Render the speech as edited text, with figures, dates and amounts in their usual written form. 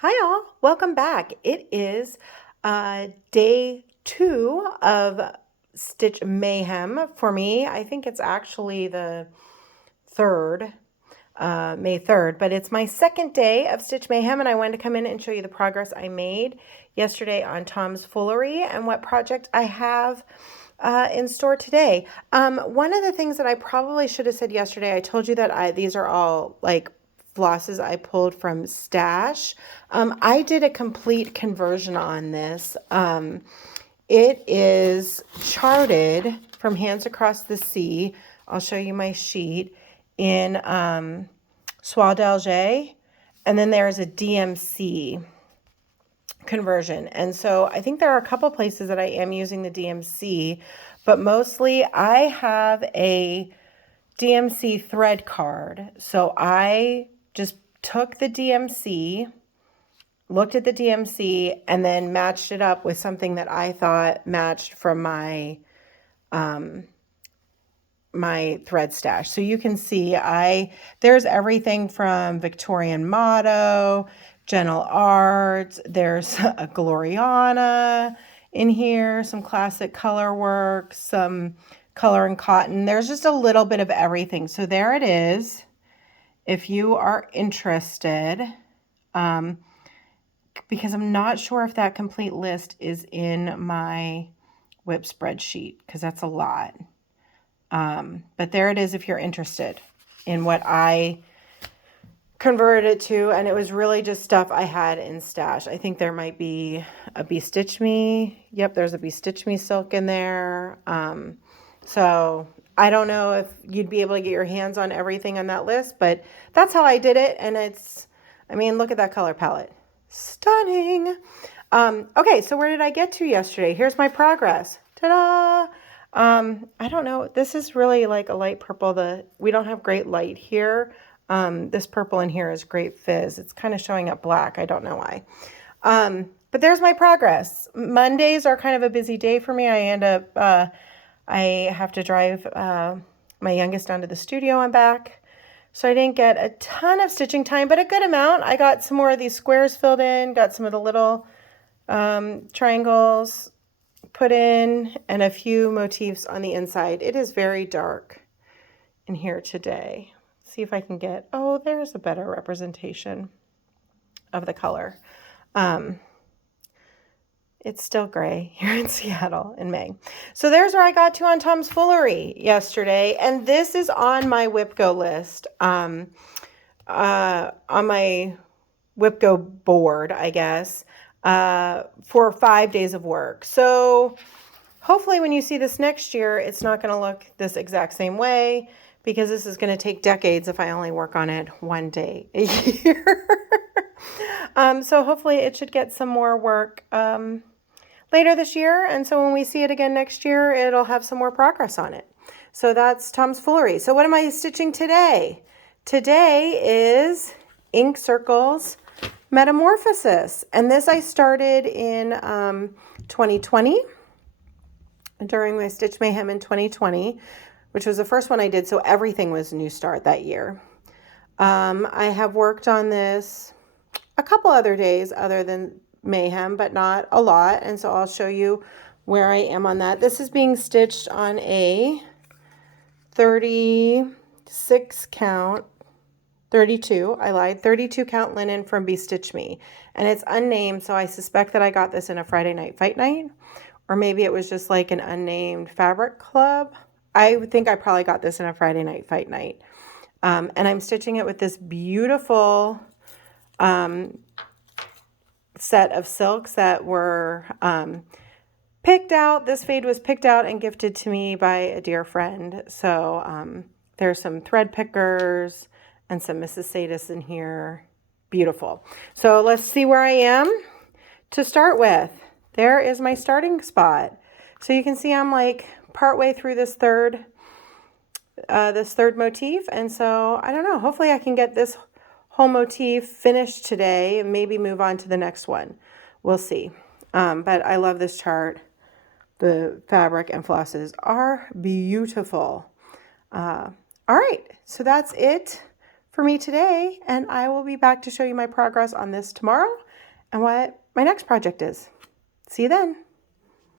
Hi, all. Welcome back. It is day 2 of Stitch Mayhem for me. I think it's actually the 3rd, May 3rd, but it's my second day of Stitch Mayhem, and I wanted to come in and show you the progress I made yesterday on Tom's Foolery and what project I have in store today. One of the things that I probably should have said yesterday, I told you that these are all like flosses I pulled from Stash. I did a complete conversion on this. It is charted from Hands Across the Sea. I'll show you my sheet in Soie d'Alger, and then there's a DMC conversion. And so I think there are a couple places that I am using the DMC, but mostly I have a DMC thread card. So I just took the DMC, looked at the DMC, and then matched it up with something that I thought matched from my my thread stash. So you can see there's everything from Victorian Motto, Gentle Arts, there's a Gloriana in here, some classic color work, some color and cotton. There's just a little bit of everything. So there it is. If you are interested, because I'm not sure if that complete list is in my WIP spreadsheet, because that's a lot. But there it is if you're interested in what I converted it to, and it was really just stuff I had in Stash. I think there might be a Be Stitch Me. Yep, there's a Be Stitch Me silk in there. So I don't know if you'd be able to get your hands on everything on that list, but that's how I did it. And look at that color palette. Stunning. Okay, so where did I get to yesterday? Here's my progress. Ta-da! I don't know. This is really like a light purple. We don't have great light here. This purple in here is great fizz. It's kind of showing up black. I don't know why. But there's my progress. Mondays are kind of a busy day for me. I have to drive my youngest down to the studio and back. So I didn't get a ton of stitching time, but a good amount. I got some more of these squares filled in, got some of the little triangles put in, and a few motifs on the inside. It is very dark in here today. Let's see if I can get, oh, there's a better representation of the color. It's still gray here in Seattle in May. So there's where I got to on Tom's Foolery yesterday. And this is on my WIP Go list, on my WIP Go board, I guess, for 5 days of work. So hopefully when you see this next year, it's not going to look this exact same way, because this is going to take decades if I only work on it 1 day a year. So hopefully it should get some more work later this year. And so when we see it again next year, it'll have some more progress on it. So that's Tom's Foolery. So what am I stitching today? Today is Ink Circles Metamorphosis. And this I started in 2020, during my Stitch Mayhem in 2020, which was the first one I did. So everything was New Start that year. I have worked on this a couple other days other than Mayhem, but not a lot. And so I'll show you where I am on that. This is being stitched on a 36 count, 32, I lied, 32 count linen from Be Stitch Me. And it's unnamed, so I suspect that I got this in a Friday Night Fight Night, or maybe it was just like an unnamed fabric club. I think I probably got this in a Friday Night Fight Night. And I'm stitching it with this beautiful set of silks that were picked out. This fade was picked out and gifted to me by a dear friend. So there's some thread pickers and some Mrs. Sadis in here. Beautiful. So let's see where I am to start with. There is my starting spot. So you can see I'm like partway through this third motif. And so I don't know, hopefully I can get this whole motif finished today and maybe move on to the next one. We'll see. But I love this chart. The fabric and flosses are beautiful. All right, so that's it for me today, and I will be back to show you my progress on this tomorrow. and what my next project is. See you then.